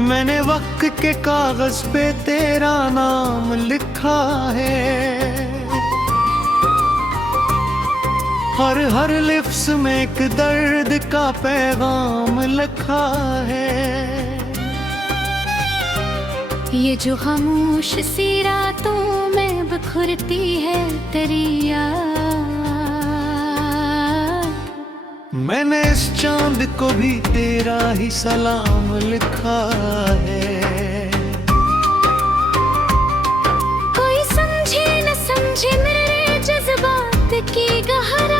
मैंने वक्त के कागज पे तेरा नाम लिखा है। हर लिफ्स में एक दर्द का पैगाम लिखा है। ये जो खामोश सी रातों में बिखरती है तेरी याद, मैंने इस चांद को भी तेरा ही सलाम लिखा है। कोई समझे न समझे मेरे जज्बात की गहराई,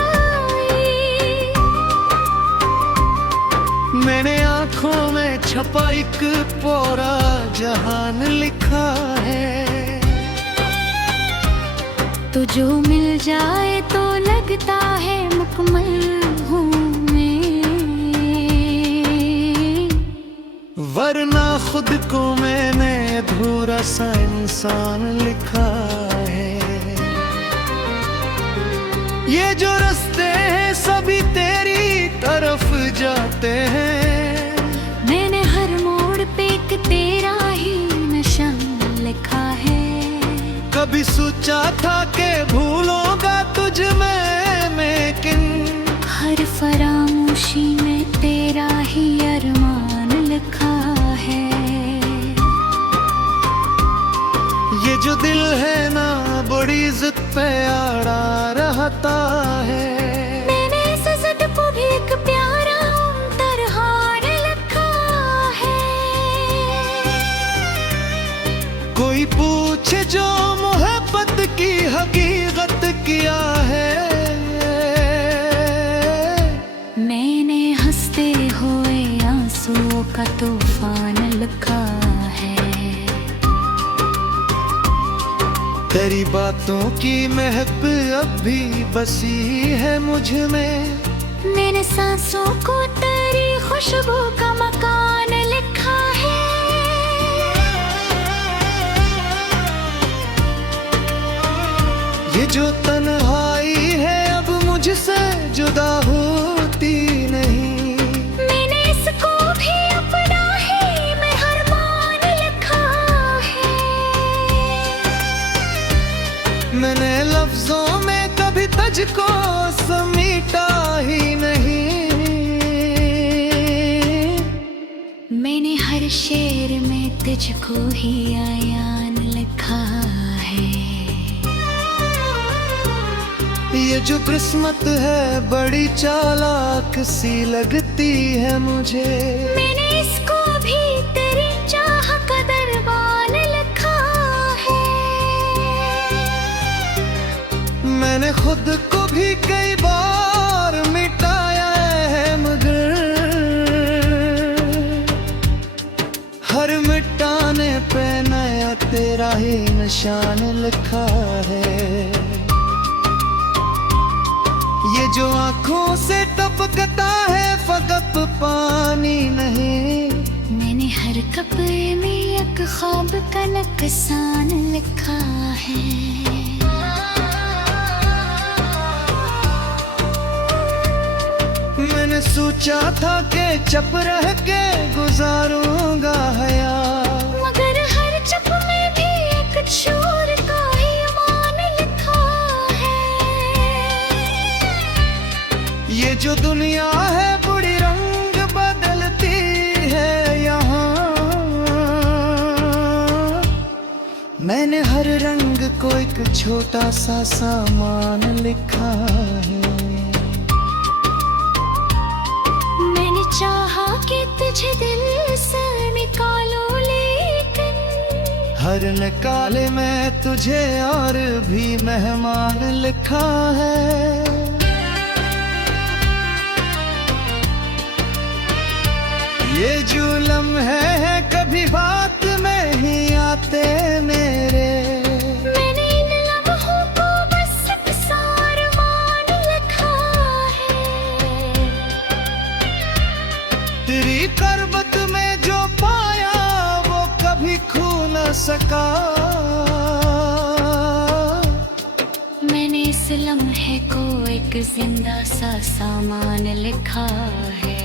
मैंने आँखों में छपा एक पूरा जहान लिखा है। तो जो मिल जाए तो लगता है मुकम्मल हूँ मैं, वरना खुद को मैंने अधूरा सा इंसान लिखा है। ये जो रास्ते हैं सभी तेरी तरफ जाते हैं, मैंने हर मोड़ पे एक तेरा ही निशान लिखा है। कभी सोचा था कि भूलूंगा तुझ में, लेकिन हर फरामोशी में तेरा ही अरमान लिखा है। ये जो दिल है ना बड़ी जिद पे अड़ा रहता है, मैंने इस जिद को भी एक प्यारा तरहान लिखा है। कोई पूछे जो मोहब्बत की हकीकत क्या है, मैंने हंसते हुए आंसुओं का तूफान लिखा है। तेरी बातों की महक अब भी बसी है मुझ में, मैंने सांसों को तेरी खुशबू का मकान लिखा है। ये जो तन्हाई है अब मुझसे जुदा होती नहीं, मैंने इसको भी अपना ही मेहरबान लिखा है। मैंने लफ्जों में कभी तुझको समीटा ही नहीं, मैंने हर शेर में तुझको ही आयान लिखा है। ये जो किस्मत है बड़ी चालाक सी लगती है मुझे, मैंने इसको भी तेरी चाह का दरबान लिखा है। मैंने खुद को भी कई बार मिटाया है, मगर हर मिटाने पे नया तेरा ही निशान लिखा है। ये जो आँखों से टपकता है फकत पानी नहीं, मैंने हर कपड़े में एक ख्वाब का नक्सान लिखा है। मैंने सोचा था कि चुप रह के गुजारूंगा हया, मगर हर चुप में भी एक शोर का ही मान लिखा है। ये जो दुनिया है बुरी रंग बदलती है यहाँ, मैंने हर रंग को एक छोटा सा सामान लिखा है। मैंने चाहा कि तुझे दिल से निकालो, लेकिन हर निकाले में तुझे और भी मेहमान लिखा है। ये जो लम्हे हैं कभी बात में ही आते मेरे, मैंने इन लम्हों को बस एक सारमान लिखा है। तेरी करबत में जो पाया वो कभी खो न सका, मैंने इस लम्हे को एक जिंदा सा सामान लिखा है।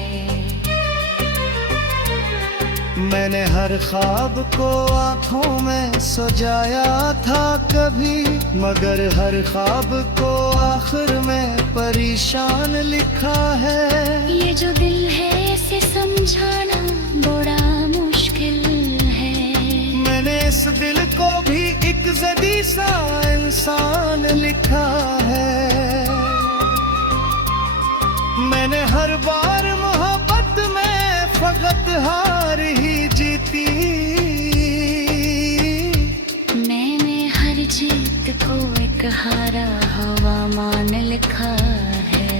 मैंने हर ख्वाब को आंखों में सजाया था कभी, मगर हर ख्वाब को आखिर में परेशान लिखा है। ये जो दिल है इसे समझाना बड़ा मुश्किल है। मैंने इस दिल को भी एक जदी सा इंसान लिखा है। मैंने हर बार मोहब्बत में फकत हार ही जीती। मैंने हर जीत को एक हारा हुआ मान लिखा है।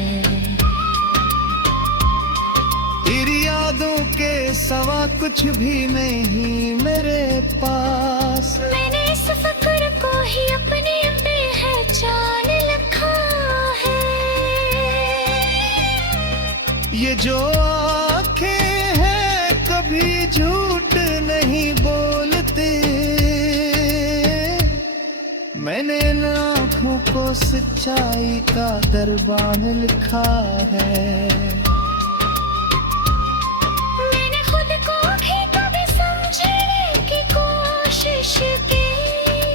तेरी यादों के सवा कुछ भी नहीं मेरे पास। मैंने इस फक्र को ही अपनी पहचान लिखा है। ये जो आंखें हैं कभी झूठ नहीं बोलते। मैंने इन आँखों को सच्चाई का दरबान लिखा है। मैंने खुद को भी कभी समझने की कोशिश की,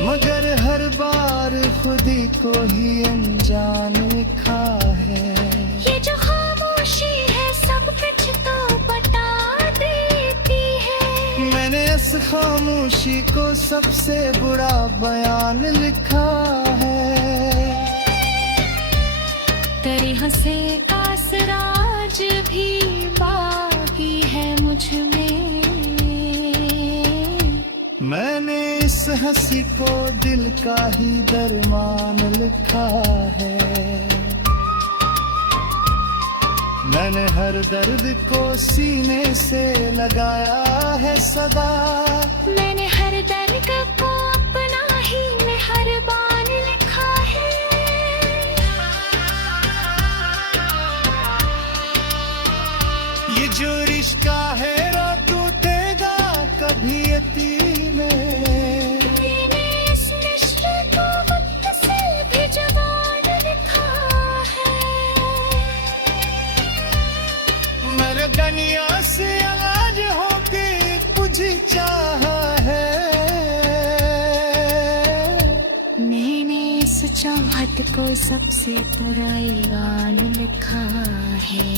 मगर हर बार खुद ही को ही अनजान लिखा है। ये जो खामोशी है सब कुछ तो बता देती है। मैंने इस खामोशी को सबसे बुरा बयान लिखा है। तेरी हंसे का असराज भी बाकी है मुझ में। मैंने इस हंसी को दिल का ही दरमान लिखा है। मैंने हर दर्द को सीने से लगाया है सदा। मैंने हर दर्द को अपना ही मेहरबान लिखा है। ये जो रिश्ता है ना टूटेगा कभी यतीम में। मैंने इस रिश्ते को वक्त से भी जवान लिखा है। मेरे दुनिया से अलग होके तुझे चाहा है। मैंने इस चाहत को सबसे बुरा ईवान लिखा है।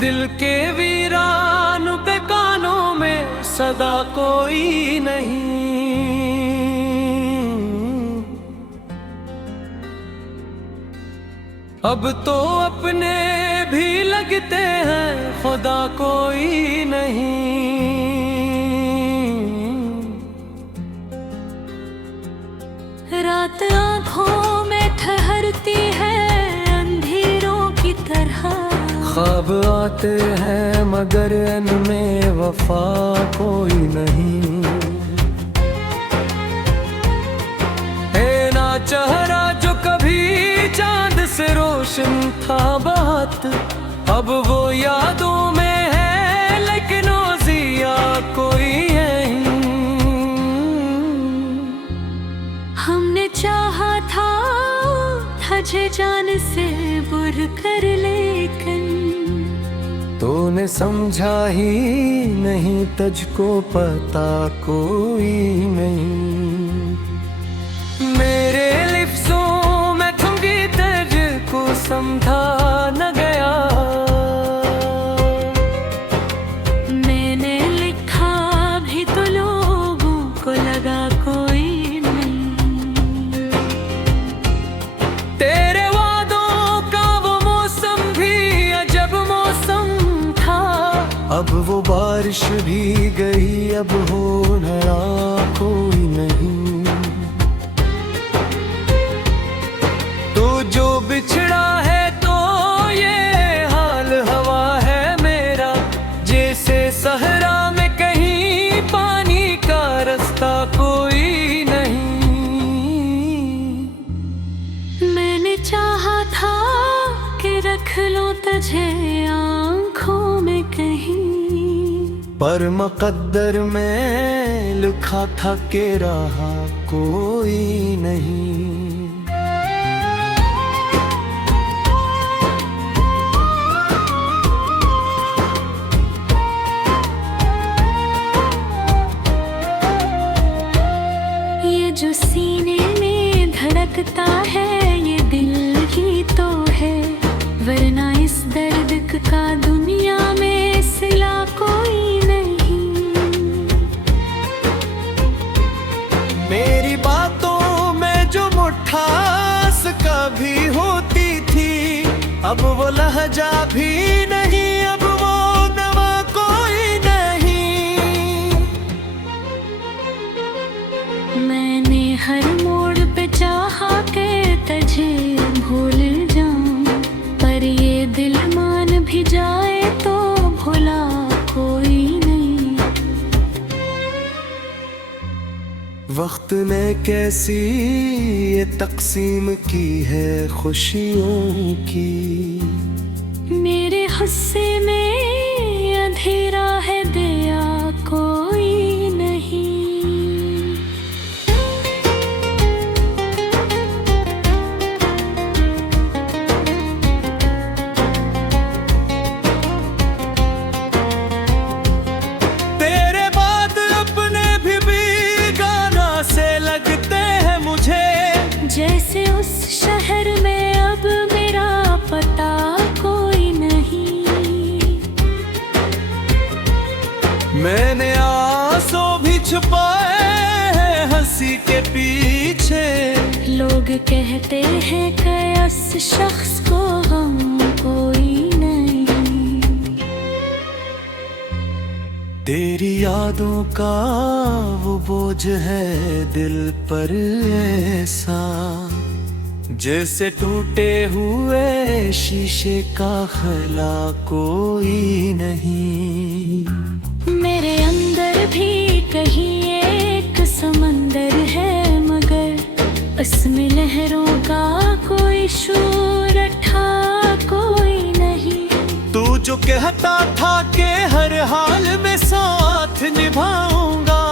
दिल के वीरान पे कानों में सदा कोई नहीं। अब तो अपने भी लगते हैं खुदा कोई नहीं। रात आँखों में ठहरती है अंधेरों की तरह। ख्वाब आते हैं मगर इनमें वफा कोई नहीं। है ना चेहरा जो कभी चांद से रोशन था बहुत, अब वो यादों में है लेकिन वो जिया कोई नहीं। हमने चाहा था तुझे जान से बुर कर, लेकिन तूने समझा ही नहीं, तुझको पता कोई नहीं। मेरे लिफ्ज़ों में थमगी तुझको समझा न गया। मैंने लिखा भी तो लोगों को लगा कोई नहीं। तेरे वादों का वो मौसम भी अजब मौसम था। अब वो बारिश भी गई, अब हो नया कोई नहीं। तो जो बिछड़ा है तो ये हाल हवा है मेरा, जैसे सहरा में कहीं पानी का रास्ता कोई नहीं। मुझे आँखों में कहीं। पर मुकद्दर में लिखा था कि रहा कोई नहीं। ये जो सीने में धड़कता है ये दिल ही तो है, वरना इस दर्द का दुनिया में सिला कोई नहीं। मेरी बातों में जो मिठास कभी होती थी, अब वो लहजा भी नहीं, अब वो नवा कोई नहीं। मैंने हर मोड़ पे चाहा के तुझे भूल जाऊं, पर ये दिल मान भी जाए तो भुला कोई नहीं। वक्त ने कैसी ये तकसीम की है खुशियों की। मेरे हिस्से में अंधेरा है दिया कोई नहीं। तेरे बाद अपने भी बेगाना से लगते हैं मुझे, जैसे उस शहर में अब मेरा पता कोई नहीं। मैंने आंसू भी छुपाए हैं हंसी के पीछे। लोग कहते हैं कि उस शख्स को गम कोई नहीं। तेरी यादों का वो बोझ है दिल पर ऐसा, जैसे टूटे हुए शीशे का खला कोई नहीं। मेरे अंदर भी कहीं एक समंदर है, मगर उसमें लहरों का कोई शोर था कोई नहीं। तू जो कहता था कि हर हाल में साथ निभाऊंगा,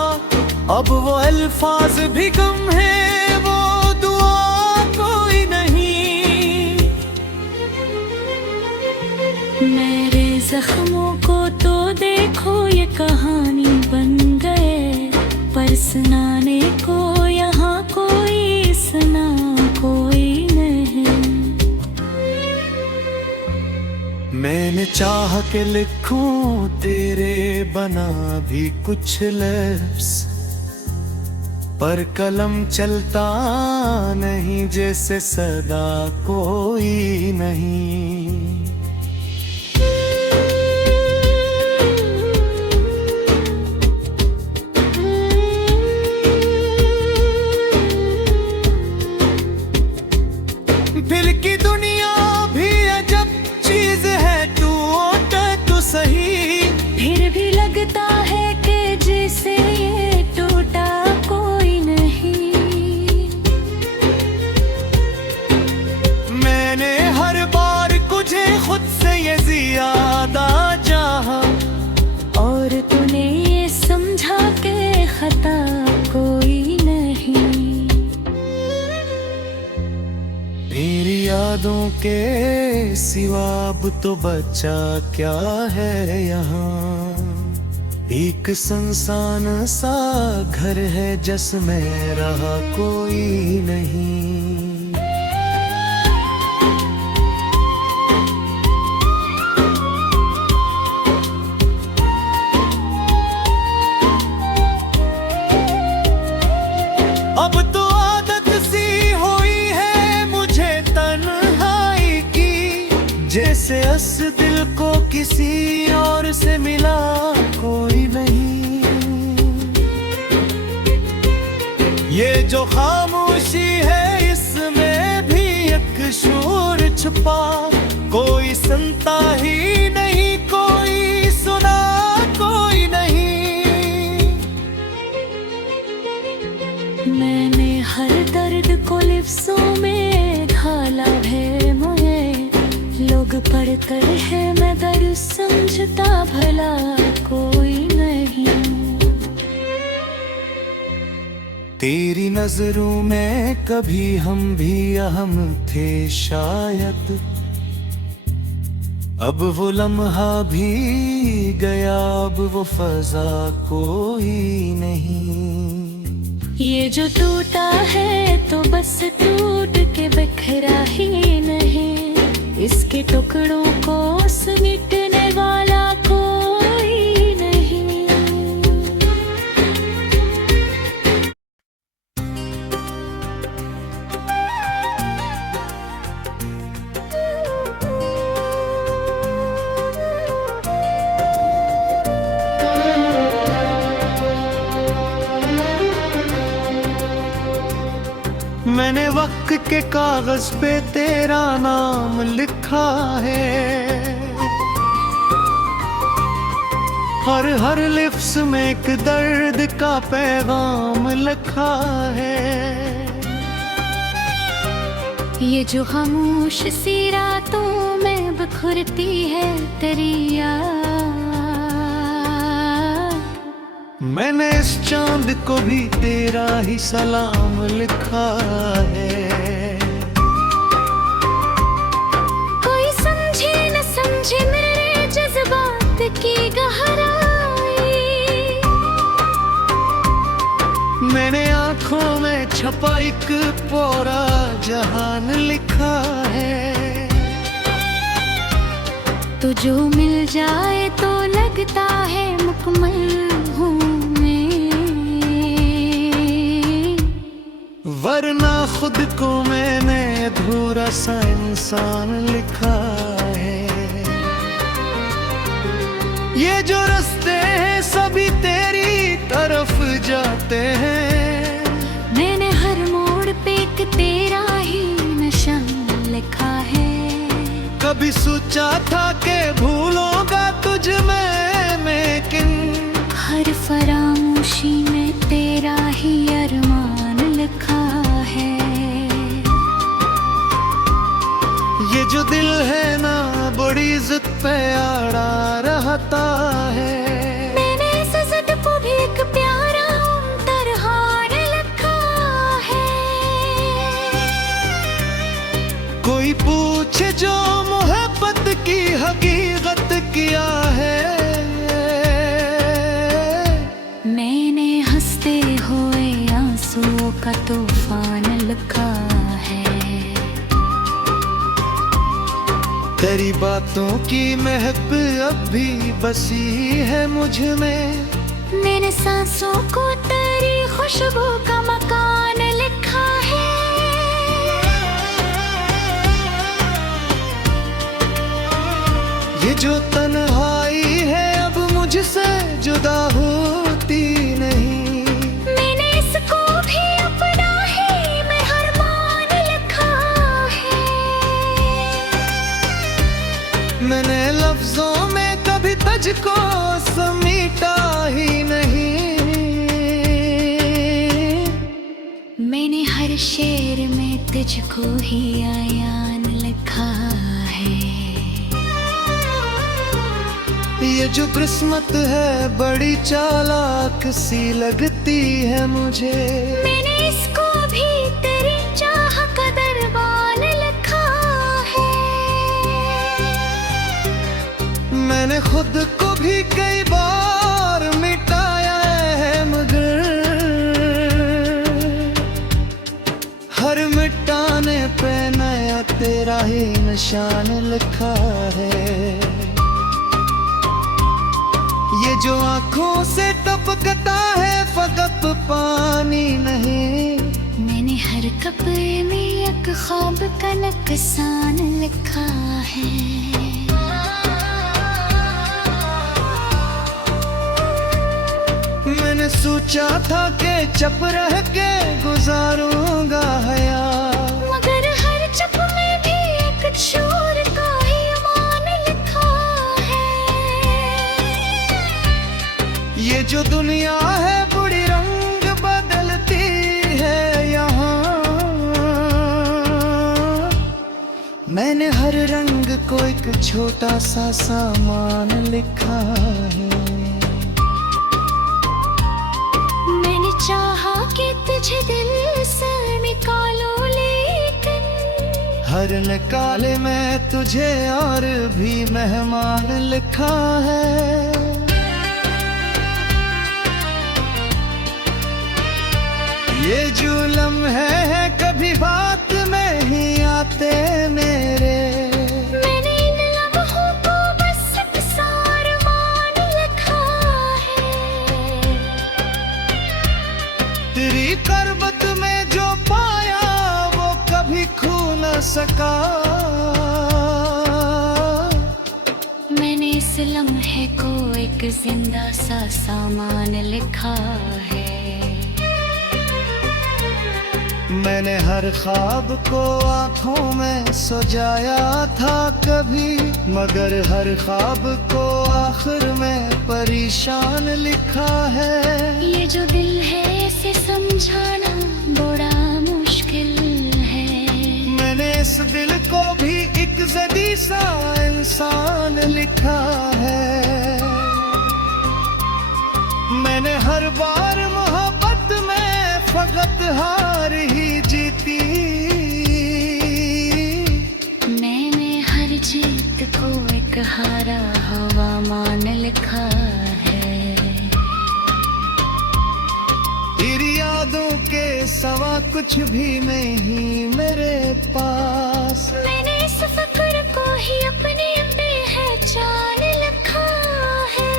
अब वो अल्फाज भी कम है, वो दुआ कोई नहीं। मेरे जख्मों को तो देखो ये कहानी बन गए, पर सुनाने को यहाँ कोई सुना कोई नहीं। मैंने चाह के लिखूं तेरे बना भी कुछ लफ्ज़, पर कलम चलता नहीं जैसे सदा कोई नहीं। दिल की दुनिया भी अजब चीज है, तू होता तो सही। फिर भी लगता है कि जिसे ये टूटा कोई नहीं। मैंने हर बार तुझे खुद से ये ज्यादा चाहा, और तूने ये समझा के खता कोई नहीं। मेरी यादों के सिवा अब तो बचा क्या है यहाँ। एक सुनसान सा घर है जिसमें रहा कोई नहीं। अब तो आदत सी हुई है मुझे तन्हाई की, जैसे उस दिल को किसी और से मिला कोई नहीं। ये जो खामोशी है इसमें भी एक शोर छुपा, कोई सुनता ही नहीं, कोई सुना कोई नहीं। मैंने हर दर्द को लिफ्सों में ढाला है मुझे, लोग लोग पढ़कर है मैं दर्द समझता भला कोई नहीं। तेरी नजरों में कभी हम भी अहम थे शायद, अब वो लम्हा भी गया, अब वो फजा कोई नहीं। ये जो टूटा है तो बस टूट के बिखरा ही नहीं, इसके टुकड़ों को समेटने वाला कोई नहीं। मैंने वक्त के कागज पे तेरा नाम लिखा है, हर लिफ्स में एक दर्द का पैगाम लिखा है। ये जो खामोश सी रातों में बिखरती है तेरी याद, मैंने इस चांद को भी तेरा ही सलाम लिखा है। कोई समझे न समझे मेरे जज्बात की गहराई, मैंने आंखों में छपा एक पूरा जहान लिखा है। तो जो मिल जाए तो लगता है मुकम्मल हूँ मैं, वरना खुद को मैंने अधूरा सा इंसान लिखा है। ये जो रास्ते हैं सभी तेरी तरफ जाते हैं, मैंने हर मोड़ पे एक तेरा ही निशान लिखा है। कभी सोचा था कि भूलूंगा तुझ में, लेकिन हर फरामोशी में तेरा ही अरमान लिखा है। ये जो दिल है ना बड़ी जिद पे अड़ा रहता है, मैंने इस जिद को भी एक प्यारा तरहान लिखा है। कोई पूछे जो मोहब्बत की हकीकत क्या है, मैंने हंसते हुए आंसुओं का तूफान लिखा है। तेरी बातों की महक अब भी बसी है मुझ में, मैंने सांसों को तेरी खुशबू का मकान लिखा है। ये जो तन्हाई है अब मुझसे जुदा होती नहीं, मैंने इसको भी अपना ही मेहरबान लिखा है। मैंने लफ्जों में कभी तुझको समीटा ही नहीं, मैंने हर शेर में तुझको ही आयान लिखा है। ये जो किस्मत है बड़ी चालाक सी लगती है मुझे, मैंने इसको भी तेरी चाह का दरबान लिखा है। मैंने खुद को भी कई बार मिटाया है, मगर हर मिटाने पे नया तेरा ही निशान लिखा है। ये जो आंखों से टपकता है फकत पानी नहीं, मैंने हर कपड़े में एक ख्वाब का नक्सान लिखा है। मैंने सोचा था कि चुप रह के गुजारूंगा हया, मगर हर चुप में भी एक शोर का ही अमान लिखा है। ये जो दुनिया है बुरी रंग बदलती है यहाँ, मैंने हर रंग को एक छोटा सा सामान लिखा है। मैंने चाहा कि तुझे दिल से निकालो, लेकिन हर निकाले में तुझे और भी मेहमान लिखा है। ये जो लम्हे हैं कभी बात में ही आते मेरे, मैंने इन लम्हों को बस एक सारमान लिखा है। तेरी करबत में जो पाया वो कभी खो न सका। मैंने इस लम्हे को एक जिंदा सा सामान लिखा है। मैंने हर ख्वाब को आँखों में सजाया था कभी, मगर हर ख्वाब को आखिर में परेशान लिखा है। ये जो दिल है इसे समझाना बड़ा मुश्किल है। मैंने इस दिल को भी एक जदी सा इंसान लिखा है। मैंने हर बार मोहब्बत में फकत हार ही जीती। मैंने हर जीत को एक हारा हुआ मान लिखा है। तेरी यादों के सवा कुछ भी नहीं मेरे पास। मैंने इस फक्र को ही अपनी पहचान लिखा है।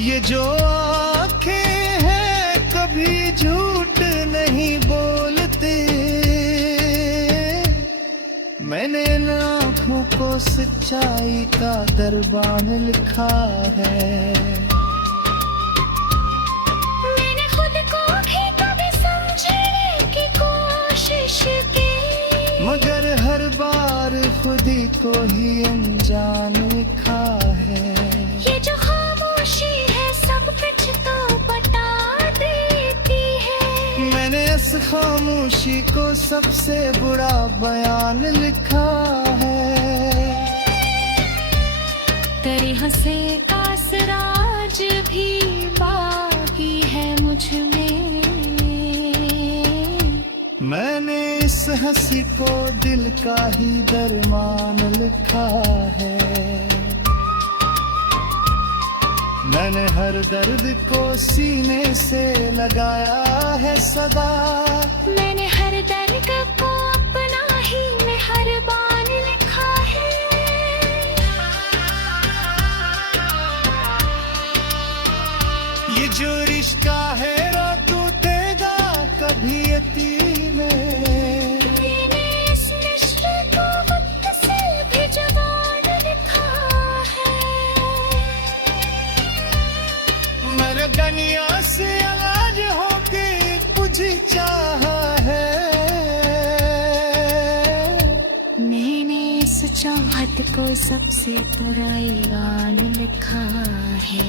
ये जो आँखें हैं कभी झूठ नहीं बोलते। मैंने इन आँखों को सच्चाई का दरबान लिखा है। मैंने खुद को भी कभी समझने की कोशिश की, मगर हर बार खुद ही को ही अनजान लिखा है। ये जो खामोशी है सब कुछ तो बता देती है। मैंने इस खामोशी को सबसे बुरा बयान लिखा है। तेरी हंसे का सराज भी बाकी है मुझ में। मैंने इस हंसी को दिल का ही दरमान लिखा है। मैंने हर दर्द को सीने से लगाया है सदा। मैंने हर दर्द को अपना ही मेहरबान लिखा है। ये जो रिश्ता है रातों देगा कभी यतीम में। मैंने इस रिश्ते को वक्त से भी जवान लिखा है। मैंने दुनिया से अलग होके कुछ चाहा है। मैंने इस चाहत को सबसे बुरा ईवान लिखा है।